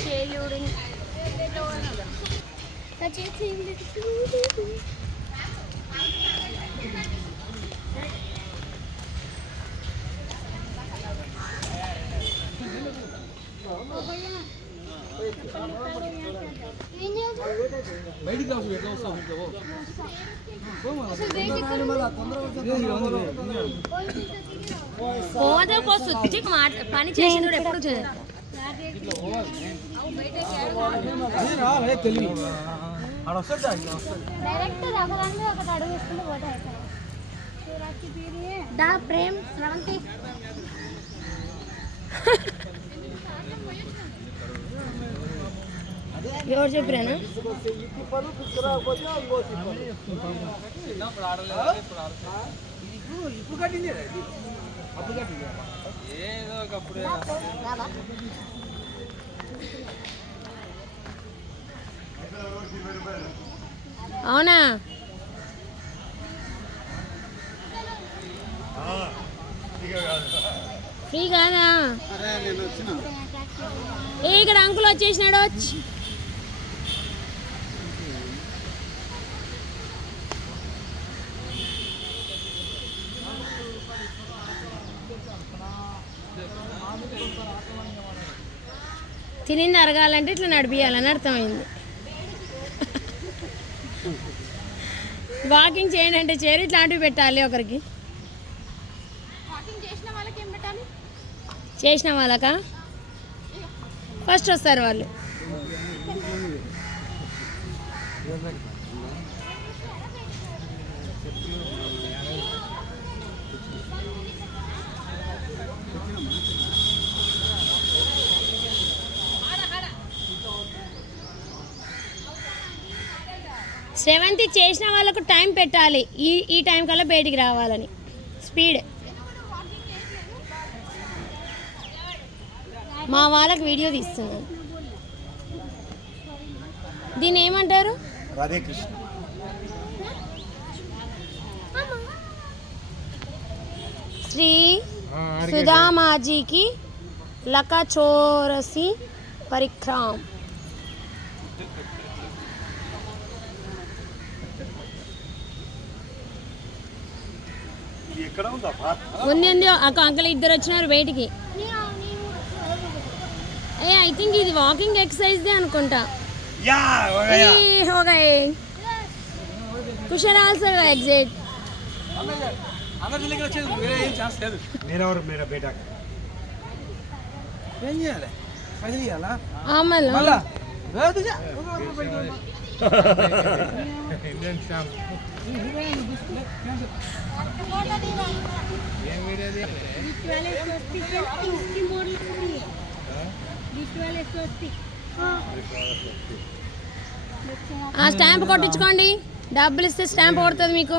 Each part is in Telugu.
చేయుడు పోతే పోస్తుంది పని చేసినప్పుడు ఎప్పుడు డైరెక్ట్ రకరాన్ని ఒకటి అడుగు వేసుకుంటూ పోతాయి దా ప్రేమ్ శ్రవంతి ఎవరు చెప్పాను అవునా ఫ్రీ కాదా ఇక్కడ అంకుల్ వచ్చేసినాడు వచ్చి తినింది అరగాలంటే ఇట్లా నడిపియాలని అర్థమైంది వాకింగ్ చేయండి అంటే చేరి ఇట్లాంటివి పెట్టాలి ఒకరికి చేసిన వాళ్ళకా ఫస్ట్ వస్తారు వాళ్ళు శ్రవంతి చేసిన వాళ్ళకు టైం పెట్టాలి ఈ టైం కల్లా బయటికి రావాలని స్పీడ్ మా వాళ్ళకి వీడియో తీస్తున్నాను దీన్ని ఏమంటారు రాధేకృష్ణ శ్రీ సుధామాజీకి లకచోరసి పరిక్రమ్ ఉంది అంకల్ ఇద్దరు వచ్చినారు బయటికి ఐ థింక్ ఇది వాకింగ్ ఎక్సర్సైజ్ దే అనుకుంటా हो गए कुशल आल्सो एग्जिट अंदर दिल्ली के मेरे ఏం ఛాన్స్ లేదు मेरा और मेरा बेटा ఏం చేయాలి పైసలు ఇయ్యాలా ఆమల్ మళ్ళా వేదు జా इंडियन शाम ఏం వీడియో ది ఆ స్టాంప్ కొట్టించుకోండి డబ్బులు ఇస్తే స్టాంప్ కొడుతుంది మీకు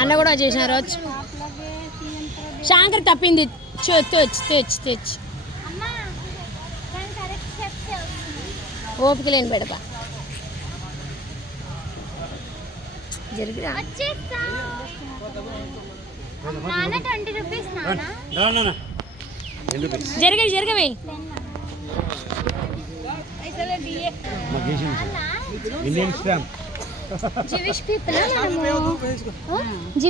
అన్న కూడా చేసినారు వచ్చి శాంకర్ తప్పింది తెచ్చు ఓపిక లేని పెడతా జరిగిరా జరగవే इंडियन स्टैम्प Jewish people